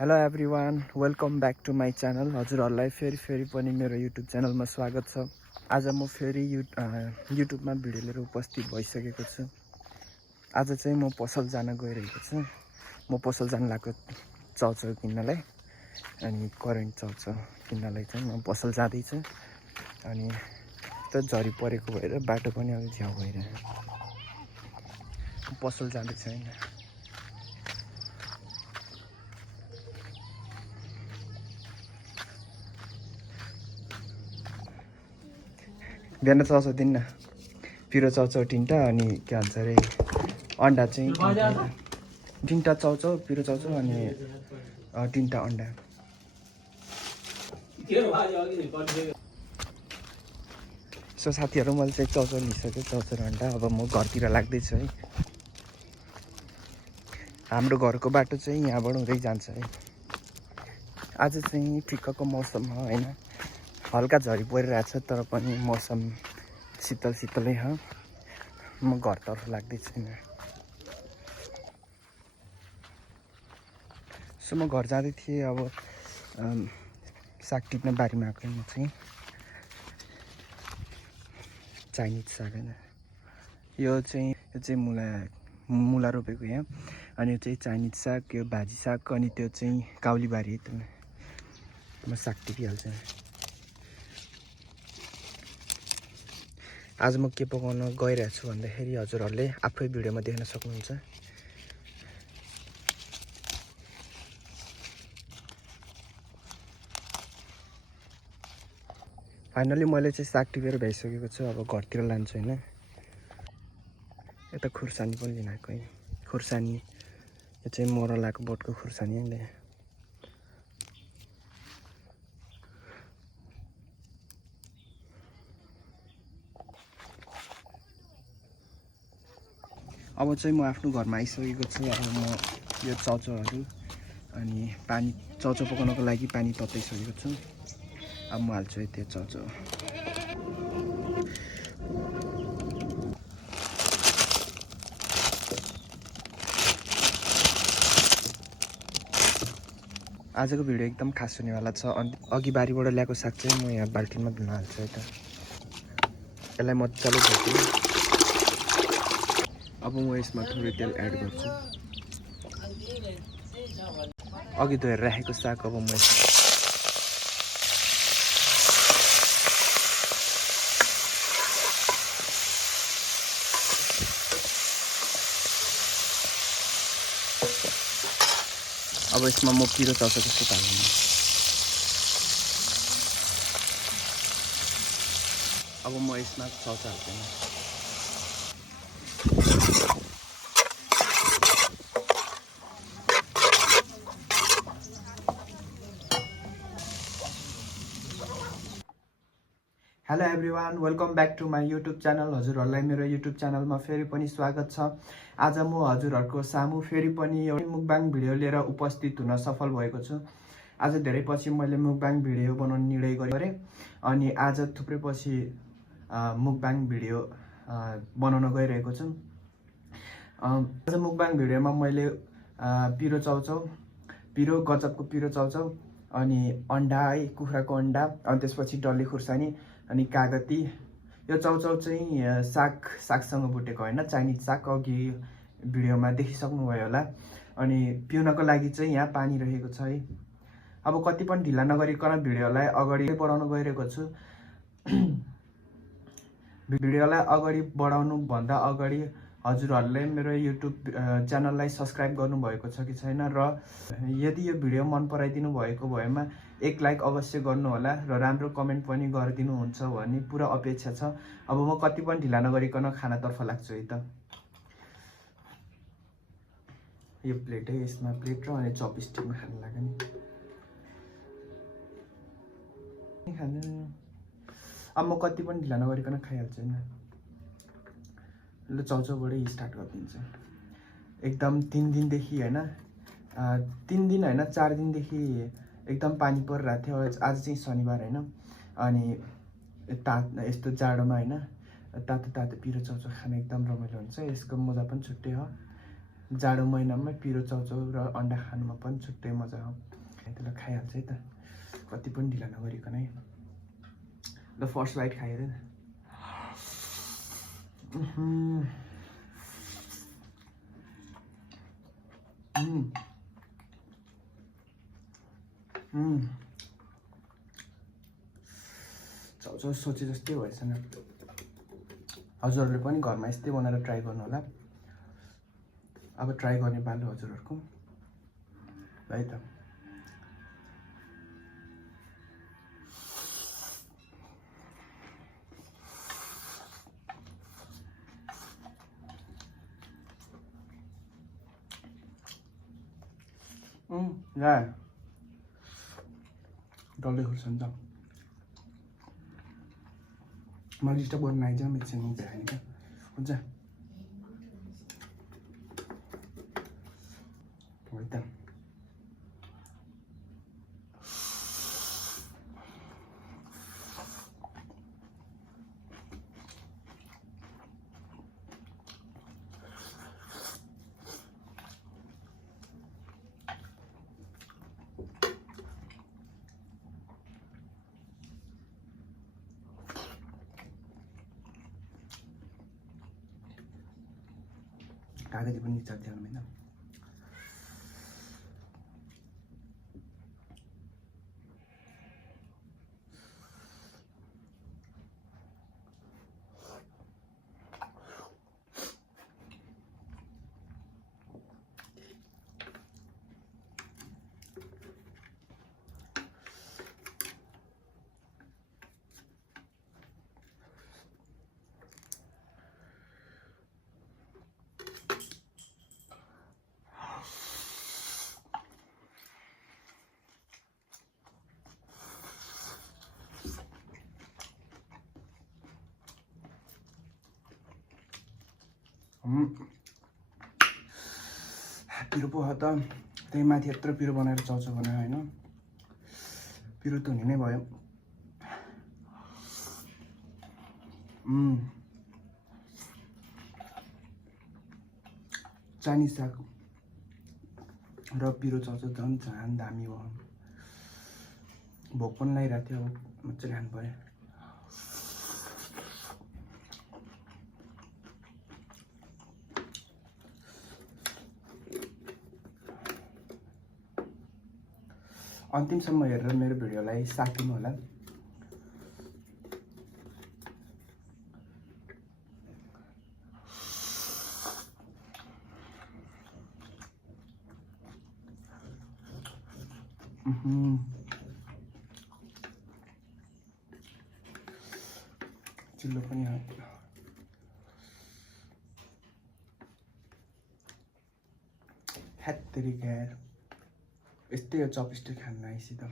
Hello everyone, welcome back to my channel. हजुरहरूलाई फेरि पनि मेरो युट्युब च्यानलमा स्वागत छ। आज म फेरि युट्युबमा भिडियो लिएर उपस्थित भइसकेको छु। आज चाहिँ म पसल जान गइरहेको छु। म पसल जान लागेको चाउचाउ किन्नलाई, अनि करेन्ट चाउचाउ किन्नलाई चाहिँ म पसल जाँदैछु। अनि त झरी परेको भएर बाटो पनि अलि झ्याउ भइरहेको, पसल जाँदैछ होइन। बिहान चाउचाउ दिन्न, पिरो चाउचाउ तिनवटा, अनि के भन्छ अरे अन्डा चाहिँ तिनवटा चाउचाउ, पिरो चाउचाउ, अनि तिनवटा अन्डा। सो साथीहरू, मैले चाहिँ चाउचाउ लिइसकेँ, चाउचाउ अन्डा। अब म घरतिर लाग्दैछु है। हाम्रो घरको बाटो चाहिँ यहाँबाट हुँदै जान्छ है। आज चाहिँ ठिक्कको मौसम हो होइन, हल्का झरी परिरहेछ, तर पनि मौसम शीतल शीतलै हो। म घरतर्फ लाग्दैछु होइन। सो म घर जाँदै थिएँ। अब साग टिप्न बारीमा आएको म चाहिँ चाइनिज साग होइन। यो चाहिँ मुला रोपेको यहाँ। अनि यो चाहिँ चाइनिज साग, यो भाजी साग, अनि त्यो चाहिँ काउली बारी। म साग टिपिहाल्छु। आज म के पकाउन गइरहेको छु भन्दाखेरि हजुरहरूले आफै भिडियोमा देख्न सक्नुहुन्छ। फाइनली मैले चाहिँ साग टिपेर भ्याइसकेको छु। अब घरतिर लान्छु होइन। यता खुर्सानी पनि लिन आएको है। खुर्सानी यो चाहिँ मरलाको बोटको खुर्सानी है। अब चाहिँ म आफ्नो घरमा आइसकेको छु। अब म यो चाउचाउहरू अनि पानी, चाउचाउ पकाउनको लागि पानी तताइसकेको छु। अब म हाल्छु है त्यो चाउचाउ। आजको भिडियो एकदम खास हुनेवाला छ। अघि बारीबाट ल्याएको साग चाहिँ म यहाँ बाल्टिनमा धुन हाल्छु है त। यसलाई मजाले धोछु। अब म यसमा थोरै तेल एड गर्छु। अघि धोएर राखेको साग अब म यसमा म पिरो चाउचाउ जस्तो हाल्छु। अब म यसमा चाउचाउ हाल्छु। Hello everyone, welcome back to my YouTube channel. हजुरहरूलाई मेरो युट्युब च्यानलमा फेरि पनि स्वागत छ। आज म हजुरहरूको सामु फेरि पनि एउटा मुकबाङ भिडियो लिएर उपस्थित हुन सफल भएको छु। आज धेरै पछि मैले मुकबाङ भिडियो बनाउने निर्णय गरेँ। अनि आज थुप्रै पछि मुकबाङ भिडियो बनाउन गइरहेको छु। आज मुकबाङ भिडियोमा मैले पिरो चाउचाउ, पिरो गजबको पिरो चाउचाउ, अनि अन्डा है, कुखुराको अन्डा, अनि त्यसपछि डल्ले खुर्सानी, अनि कागती। यो चाउचाउ चाहिँ सागसँग भुटेको होइन, चाइनिज साग। अघि भिडियोमा देखिसक्नुभयो होला। अनि पिउनको लागि चाहिँ यहाँ पानी रहेको छ है। अब कति पनि ढिला नगरिकन भिडियोलाई अगाडि बढाउन गइरहेको छु। भिडियोलाई अगाडि बढाउनुभन्दा अगाडि हजुरहरूले मेरो युट्युब च्यानललाई सब्सक्राइब गर्नुभएको छ कि छैन, र यदि यो भिडियो मन पराइदिनु भएको भएमा एक लाइक अवश्य गर्नुहोला, र राम्रो कमेन्ट पनि गरिदिनुहुन्छ भन्ने पुरा अपेक्षा छ। अब म कति पनि ढिला नगरिकन खानातर्फ लाग्छु है त। यो प्लेट है, यसमा प्लेट र अनि चपस्टिकमा खान लाग्यो नि खानु। अब म कति पनि ढिला नगरिकन खाइहाल्छु होइन। ल चाउचाउबाटै स्टार्ट गरिदिन्छु। एकदम 3 दिनदेखि होइन, 3 दिन होइन 4 दिनदेखि एकदम पानी परिरहेको थियो। आज चाहिँ शनिबार होइन। अनि यस्तो जाडोमा होइन तातो तातो पिरो चाउचाउ खान एकदम रमाइलो हुन्छ। यसको मजा पनि छुट्टै हो। जाडो महिनामा पिरो चाउचाउ र अन्डा खानुमा पनि छुट्टै मजा हो। त्यसलाई खाइहाल्छ है त, कति पनि ढिला नगरिकन है। ल फर्स्ट बाइट खाएर चाउचाउ सोचे जस्तै भएछ नि। हजुरहरूले पनि घरमा यस्तै बनाएर ट्राई गर्नु होला। अब ट्राई गर्ने पालो हजुरहरूको है त। या डल्लै खुर्छ नि त। मलाई डिस्टर्ब गर्न आइज एकछिन म भ्याएँ क्या हुन्छ है त। कागती पनि निचार्दै होइन। पिरो पो त त्यही माथि यत्रो पिरो बनाएर चाउचाउ बनायो होइन। पिरो त हुने नै भयो। चानी साग र पिरो चाउचाउ झन् दामी हो। भोक पनि लागिरहेको थियो, अब मजाले खानु पर्यो। अन्तिमसम्म हेरेर मेरो भिडियोलाई साथ दिनु होला। चिल्लो पनि ह्यात्तेरी क्यार यस्तै हो चपस्टिक खानु आइसी त।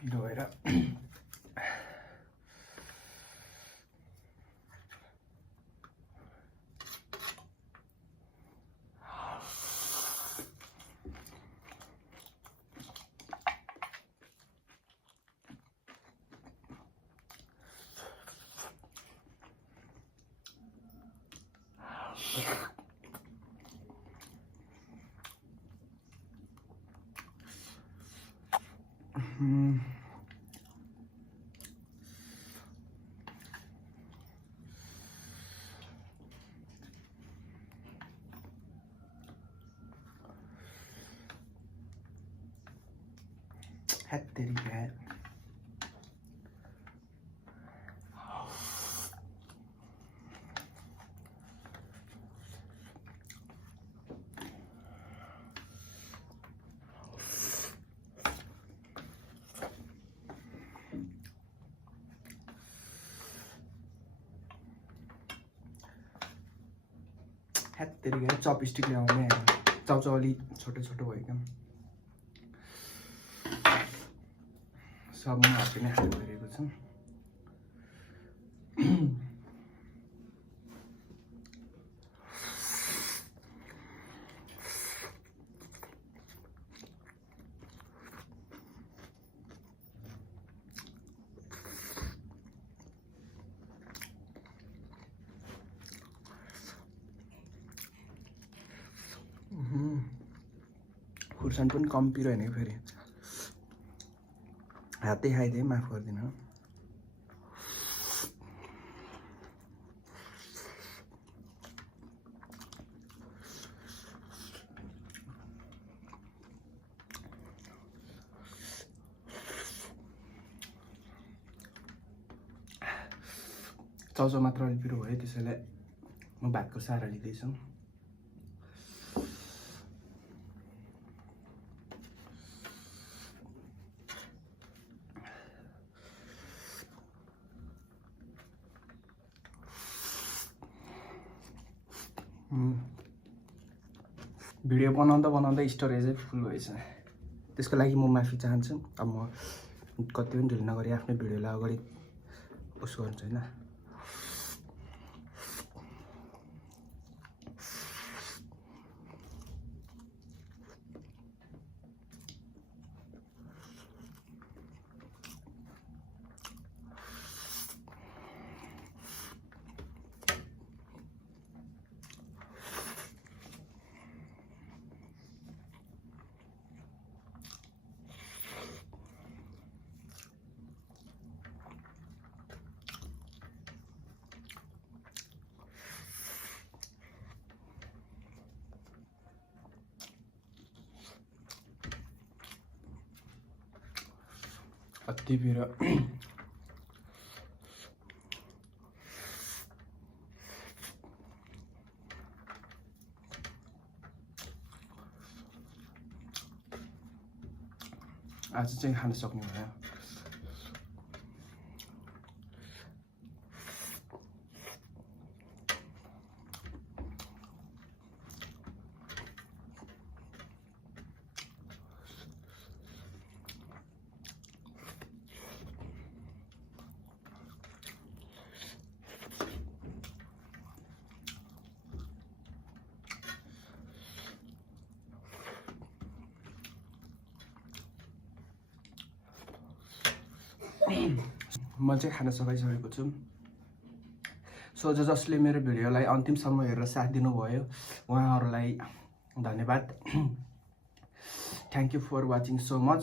पिरो भएर हेत्तेरिका हेत्तेरिका चपस्टिक ल्याउने चाउचाउ अलि छोटो छोटो भयो क्या सब म हातले नै खानु परेको छु खुर्सानी पनि कम पिरो होइन फेरि हातै खाइदिएँ माफ गरिदिनु चाउचाउ मात्र अलिक पिरो भयो त्यसैले म भातको सहारा लिँदैछु भिडियो बनाउँदा स्टोरेजै फुल भएछ त्यसको लागि म माफी चाहन्छु अब म कति पनि ढिल नगरी आफ्नो भिडियोलाई अगाडि उसो गर्छु होइन अति पिरो आज चाहिँ खान सक्ने भयो म चाहिँ खाना सकाइसकेको छु सो जसले मेरो भिडियोलाई अन्तिमसम्म हेरेर साथ दिनुभयो उहाँहरूलाई धन्यवाद thank you for watching so much